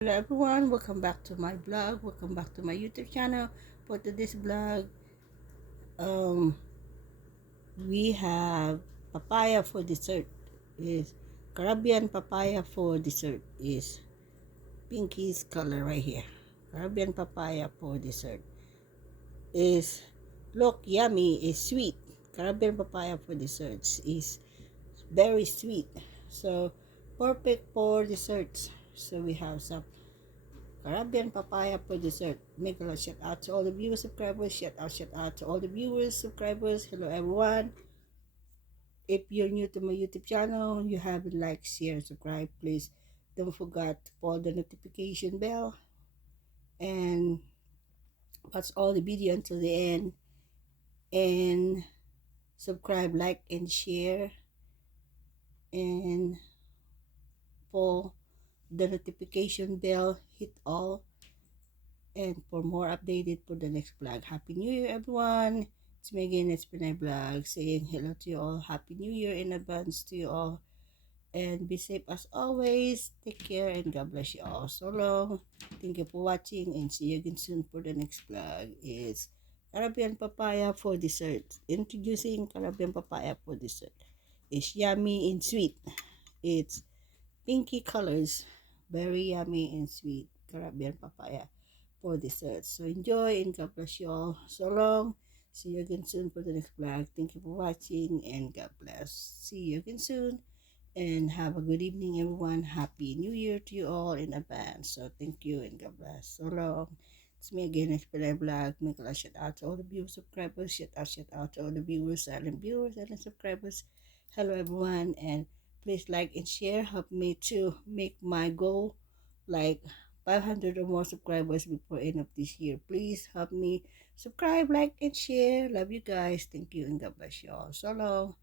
Hello everyone, welcome back to my blog, welcome back to my YouTube channel. For today's blog, um, we have papaya for dessert. Is Caribbean papaya for dessert is pinkish color right here. Caribbean papaya for dessert is look yummy, is sweet. Caribbean papaya for desserts is very sweet. So perfect for desserts. So we have some Caribbean papaya for dessert. Make a shout out to all the viewers, subscribers. Shout out to all the viewers, subscribers. Hello everyone. If you're new to my YouTube channel, you haven't liked, share, subscribe, please don't forget to pull the notification bell and watch all the video until the end and subscribe, like, and share and pull the notification bell, hit all and for more updated for the next vlog. Happy New Year everyone! It's me again, it's Pinay Vlog, saying hello to you all. Happy New Year in advance to you all. And be safe as always. Take care and God bless you all. So long. Thank you for watching and see you again soon for the next vlog. It's Caribbean papaya for dessert. Introducing Caribbean papaya for dessert. It's yummy and sweet. It's pinky colors. Very yummy and sweet. Caribbean papaya for dessert. So enjoy and God bless you all. So long. See you again soon for the next vlog. Thank you for watching and God bless. See you again soon and have a good evening everyone. Happy New Year to you all in advance. So thank you and God bless. So long. It's me again, Expedite Vlog. Make a shout out to all the viewers, subscribers. Shout out to all the viewers, silent subscribers. Hello everyone and please like and share. Help me to make my goal like 500 or more subscribers before end of this year. Please help me subscribe, like, and share. Love you guys. Thank you and God bless you all. So long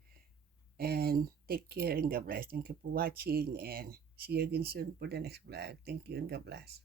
and take care and God bless. Thank you for watching and see you again soon for the next vlog. Thank you and God bless.